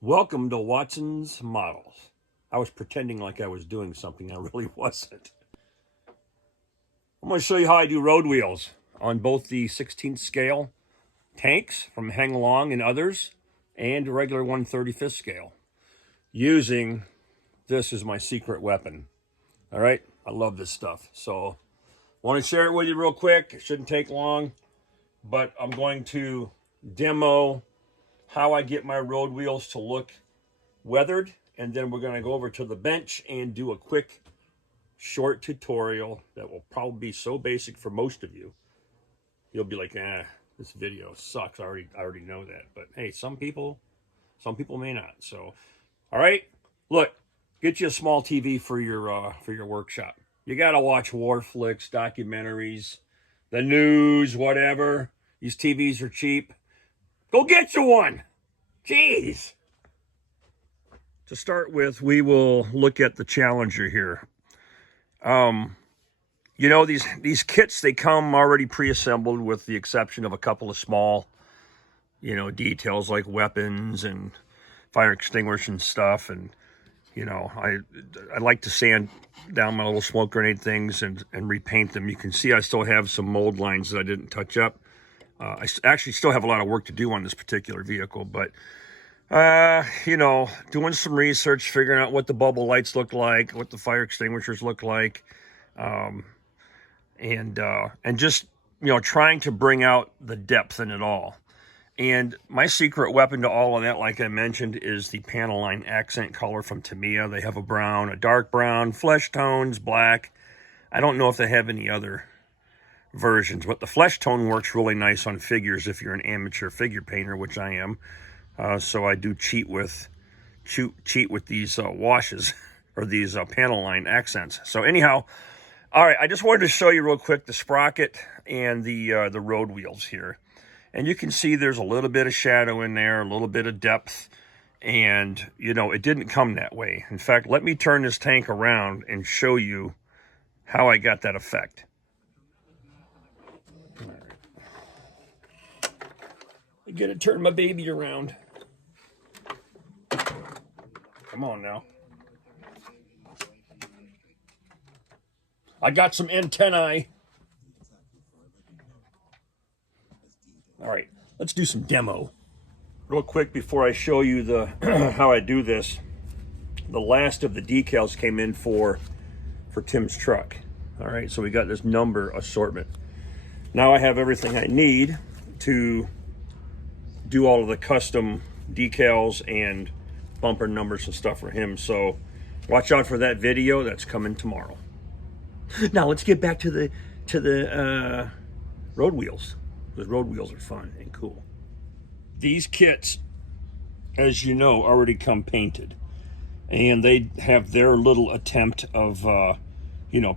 Welcome to Watson's Models. I was pretending like I was doing something I really wasn't. I'm going to show you how I do road wheels on both the 16th scale tanks from Hang Along and others and the regular 1/35th scale using this as my secret weapon. All right, I love this stuff. So I want to share it with you real quick. It shouldn't take long, but I'm going to demo how I get my road wheels to look weathered, and then we're going to go over to the bench and do a quick short tutorial that will probably be so basic for most of you you'll be like, this video sucks. I already know that. But hey, some people may not. So all right, look, get you a small TV for your workshop. You got to watch war flicks, documentaries, the news, whatever. These TVs are cheap. Go get you one. Jeez. To start with, we will look at the Challenger here. You know, these kits, they come already pre-assembled with the exception of a couple of small, details like weapons and fire extinguishers and stuff. And, I like to sand down my little smoke grenade things and repaint them. You can see I still have some mold lines that I didn't touch up. I actually still have a lot of work to do on this particular vehicle, but doing some research, figuring out what the bubble lights look like, what the fire extinguishers look like, and just, trying to bring out the depth in it all. And my secret weapon to all of that, like I mentioned, is the panel line accent color from Tamiya. They have a brown, a dark brown, flesh tones, black. I don't know if they have any other versions, but the flesh tone works really nice on figures if you're an amateur figure painter, which I am. So I do cheat with these washes or these panel line accents. So anyhow, all right, I just wanted to show you real quick the sprocket and the road wheels here. And you can see there's a little bit of shadow in there, a little bit of depth, and it didn't come that way. In fact, let me turn this tank around and show you how I got that effect. All right. I gotta turn my baby around. Come on now. I got some antennae. All right, let's do some demo. Real quick before I show you the how I do this. The last of the decals came in for Tim's truck. All right, so we got this number assortment. Now I have everything I need to do all of the custom decals and bumper numbers and stuff for him. So watch out for that video. That's coming tomorrow. Now let's get back to the road wheels. The road wheels are fun and cool. These kits, as you know, already come painted, and they have their little attempt of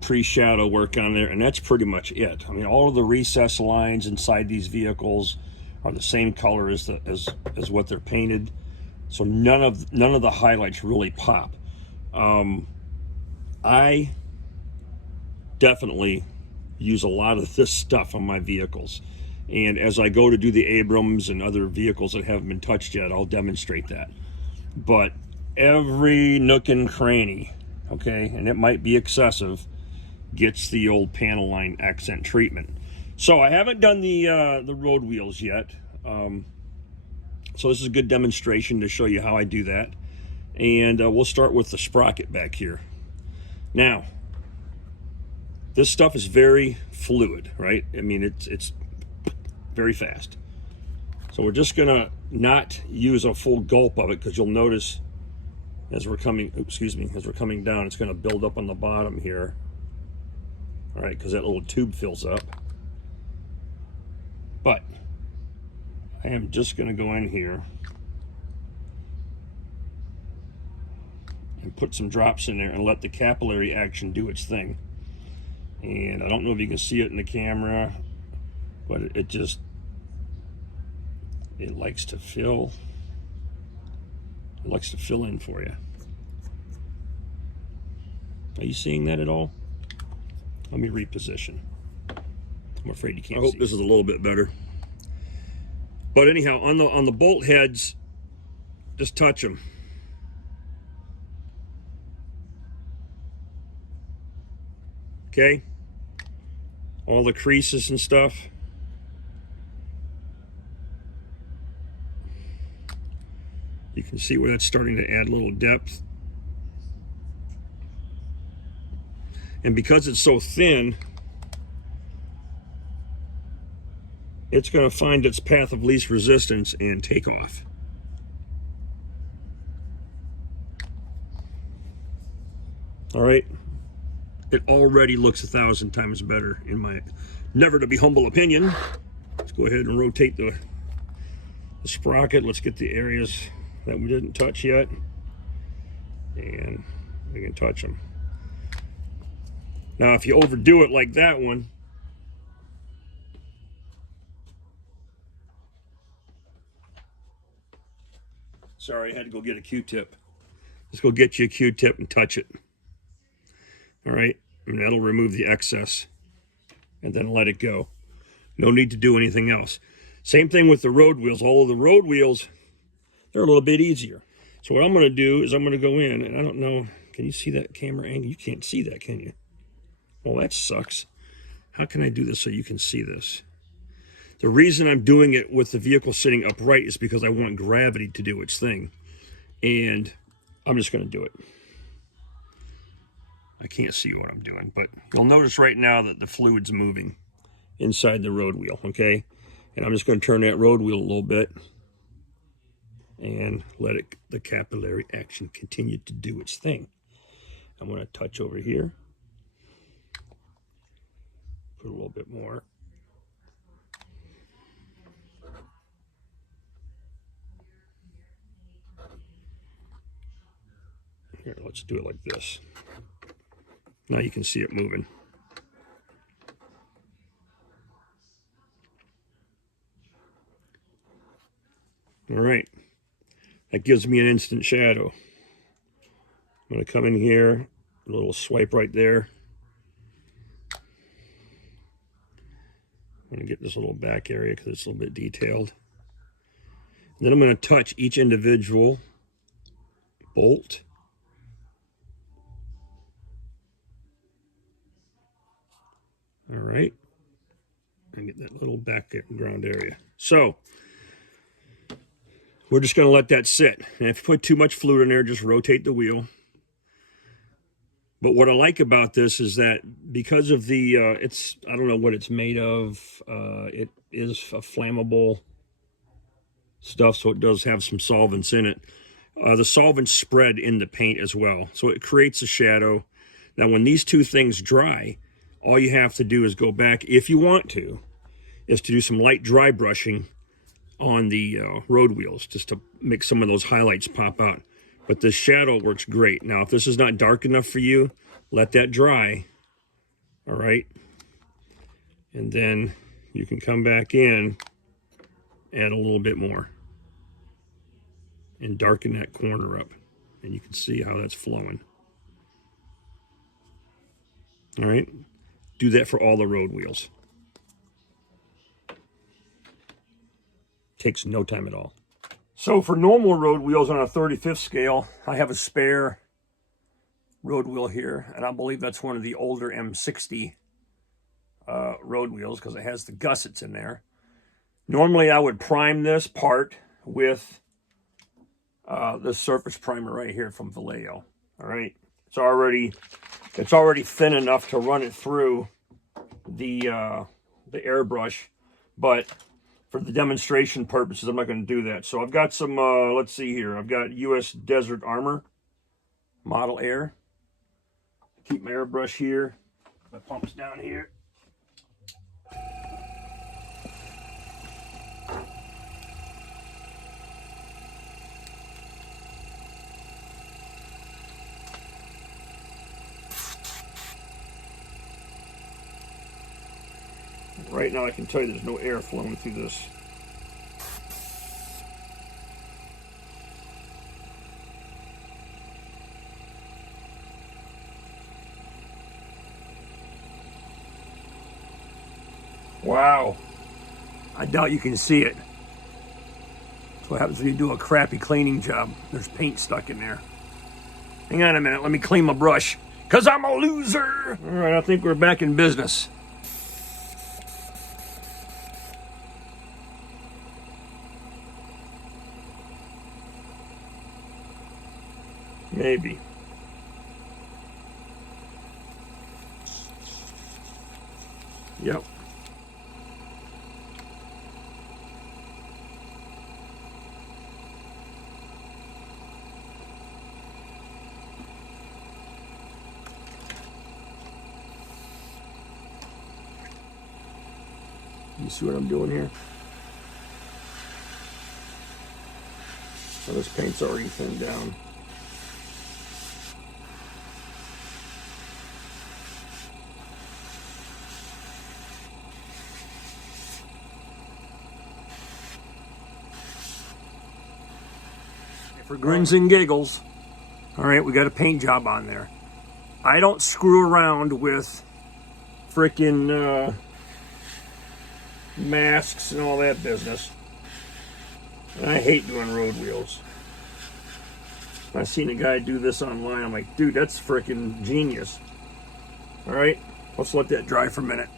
pre-shadow work on there, and that's pretty much it. I mean, all of the recess lines inside these vehicles are the same color as what they're painted. So none of the highlights really pop. I definitely use a lot of this stuff on my vehicles. And as I go to do the Abrams and other vehicles that haven't been touched yet, I'll demonstrate that. But every nook and cranny, okay, and it might be excessive, gets the old panel line accent treatment. So I haven't done the road wheels yet. So this is a good demonstration to show you how I do that. And we'll start with the sprocket back here. Now, this stuff is very fluid, right? I mean, it's very fast. So we're just gonna not use a full gulp of it, because you'll notice as we're coming down, it's gonna build up on the bottom here. All right, because that little tube fills up. But I am just gonna go in here and put some drops in there and let the capillary action do its thing. And I don't know if you can see it in the camera, but it likes to fill. It likes to fill in for you. Are you seeing that at all? Let me reposition. I'm afraid you can't see. I hope this is a little bit better. But anyhow, on the bolt heads, just touch them. Okay? All the creases and stuff. You can see where that's starting to add a little depth. And because it's so thin, it's going to find its path of least resistance and take off. All right. It already looks 1,000 times better in my never to be humble opinion. Let's go ahead and rotate the sprocket. Let's get the areas that we didn't touch yet, and we can touch them. Now, if you overdo it like that one, sorry, I had to go get a Q-tip. Let's go get you a Q-tip and touch it. All right, and that'll remove the excess, and then let it go. No need to do anything else. Same thing with the road wheels. All of the road wheels, they're a little bit easier. So what I'm going to do is I'm going to go in, and I don't know, can you see that camera angle? You can't see that, can you? Well, that sucks. How can I do this so you can see this? The reason I'm doing it with the vehicle sitting upright is because I want gravity to do its thing. And I'm just going to do it. I can't see what I'm doing, but you'll notice right now that the fluid's moving inside the road wheel, okay? And I'm just going to turn that road wheel a little bit and let it, the capillary action continue to do its thing. I'm going to touch over here. Put a little bit more. Here, let's do it like this. Now you can see it moving. All right. That gives me an instant shadow. I'm going to come in here, a little swipe right there. I'm going to get this little back area because it's a little bit detailed. And then I'm going to touch each individual bolt. All right. And get that little background area. So we're just going to let that sit. And if you put too much fluid in there, just rotate the wheel. But what I like about this is that because of the, I don't know what it's made of. It is a flammable stuff, so it does have some solvents in it. The solvents spread in the paint as well, so it creates a shadow. Now, when these two things dry, all you have to do is go back, if you want to, is to do some light dry brushing on the road wheels, just to make some of those highlights pop out. But this shadow works great. Now, if this is not dark enough for you, let that dry, all right? And then you can come back in, add a little bit more, and darken that corner up. And you can see how that's flowing. All right? Do that for all the road wheels. Takes no time at all. So for normal road wheels on a 35th scale, I have a spare road wheel here, and I believe that's one of the older M60 road wheels because it has the gussets in there. Normally I would prime this part with this surface primer right here from Vallejo. All right, it's already thin enough to run it through the airbrush, but for the demonstration purposes, I'm not going to do that. So I've got some, let's see here. I've got U.S. Desert Armor Model Air. Keep my airbrush here. My pump's down here. Right now I can tell you there's no air flowing through this. Wow. I doubt you can see it. what happens when you do a crappy cleaning job. There's paint stuck in there. Hang on a minute, let me clean my brush, because I'm a loser. All right, I think we're back in business. Maybe. Yep. You see what I'm doing here? So this paint's already thinned down. For grins and giggles, all right, we got a paint job on there. I don't screw around with frickin' masks and all that business. And I hate doing road wheels. I seen a guy do this online. I'm like, dude, that's frickin' genius. All right, let's let that dry for a minute.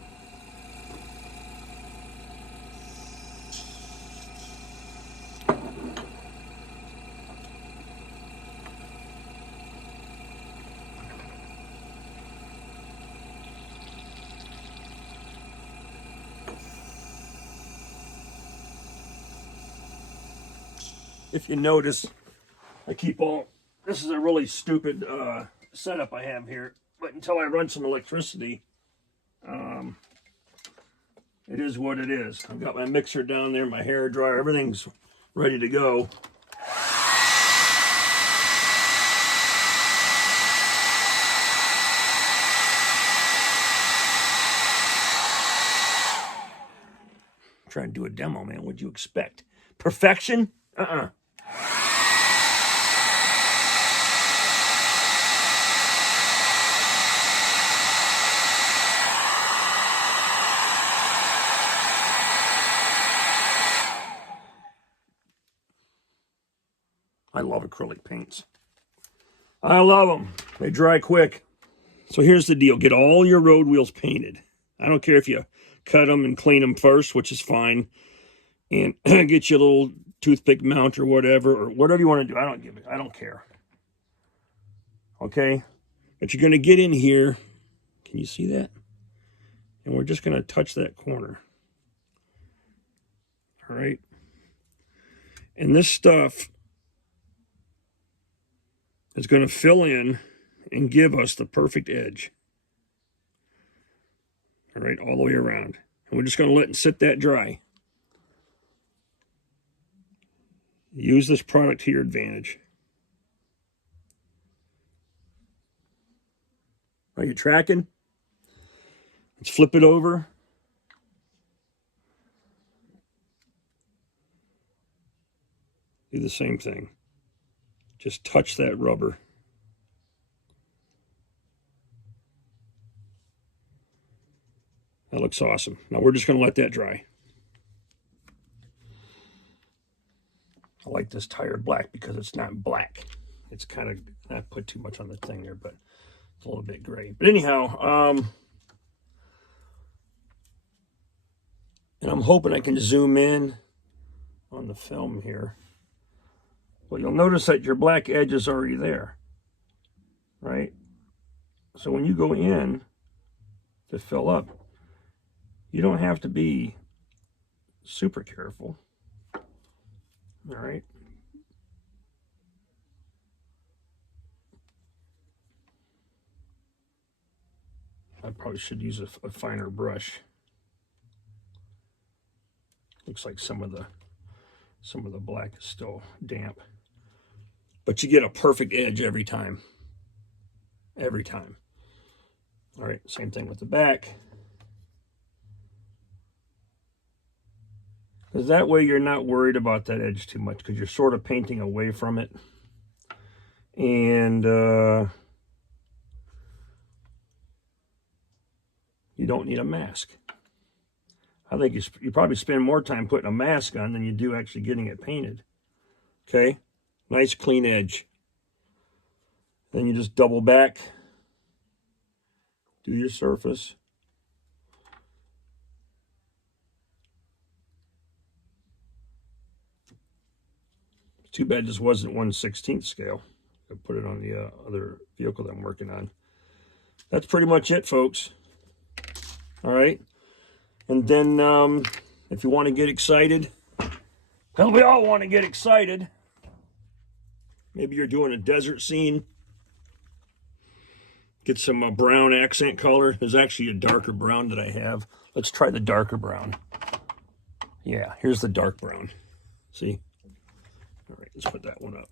If you notice, I keep all, this is a really stupid setup I have here, but until I run some electricity, it is what it is. I've got my mixer down there, my hair dryer, everything's ready to go. I'm trying to do a demo, man. What'd you expect? Perfection? Uh-uh. I love acrylic paints. I love them. They dry quick. So here's the deal. Get all your road wheels painted. I don't care if you cut them and clean them first, which is fine. And get you a little toothpick mount or whatever you want to do. I don't care. Okay? But you're going to get in here. Can you see that? And we're just going to touch that corner. All right? And this stuff is going to fill in and give us the perfect edge. All right, all the way around. And we're just going to let it sit that dry. Use this product to your advantage. Are you tracking? Let's flip it over. Do the same thing. Just touch that rubber. That looks awesome. Now we're just going to let that dry. I like this tired black because it's not black. It's kind of, I put too much on the thing there, but it's a little bit gray. But anyhow, and I'm hoping I can zoom in on the film here. Well, you'll notice that your black edge is already there, right? So when you go in to fill up, you don't have to be super careful. All right. I probably should use a finer brush. Looks like some of the black is still damp. But you get a perfect edge every time. Every time. All right, same thing with the back. Because that way you're not worried about that edge too much because you're sort of painting away from it. And you don't need a mask. I think you probably spend more time putting a mask on than you do actually getting it painted. Okay, nice clean edge. Then you just double back, do your surface. Too bad this wasn't 1/16 scale. I put it on the other vehicle that I'm working on. That's pretty much it, folks. All right. And then if you want to get excited, because we all want to get excited, maybe you're doing a desert scene, get some brown accent color. There's actually a darker brown that I have. Let's try the darker brown. Yeah, here's the dark brown. See? All right, let's put that one up.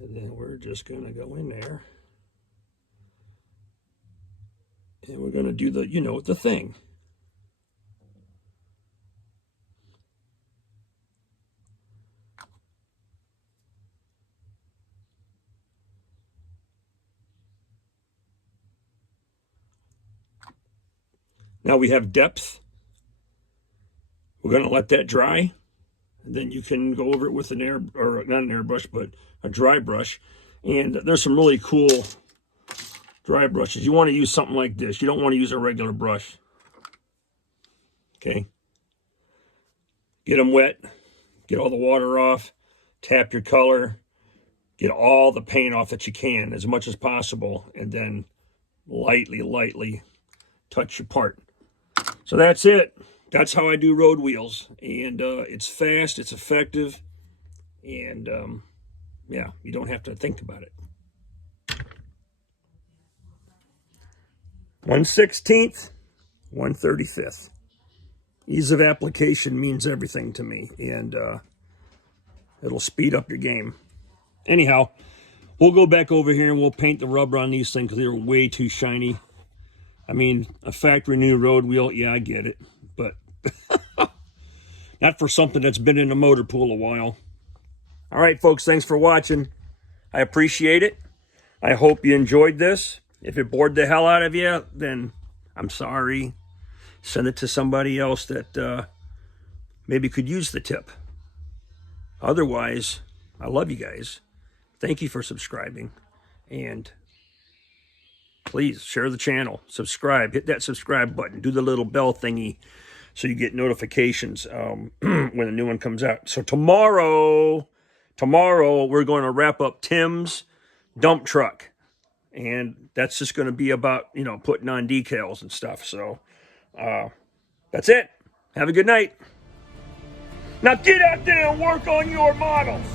And then we're just going to go in there. And we're going to do the, you know, the thing. Now we have depth. We're going to let that dry. And then you can go over it with an air, or not an airbrush, but a dry brush. And there's some really cool dry brushes. You want to use something like this. You don't want to use a regular brush. Okay. Get them wet. Get all the water off. Tap your color. Get all the paint off that you can as much as possible. And then lightly touch your part. So that's it. That's how I do road wheels. And it's fast. It's effective. And yeah, you don't have to think about it. 1/16, 1/35. Ease of application means everything to me, and it'll speed up your game. Anyhow, we'll go back over here and we'll paint the rubber on these things because they're way too shiny. I mean, a factory new road wheel, yeah, I get it, but not for something that's been in a motor pool a while. All right, folks, thanks for watching. I appreciate it. I hope you enjoyed this. If it bored the hell out of you, then I'm sorry. Send it to somebody else that maybe could use the tip. Otherwise, I love you guys. Thank you for subscribing. And please share the channel. Subscribe. Hit that subscribe button. Do the little bell thingy so you get notifications when a new one comes out. So tomorrow we're going to wrap up Tim's dump truck. And that's just going to be about, you know, putting on decals and stuff. So that's it. Have a good night. Now get out there and work on your models.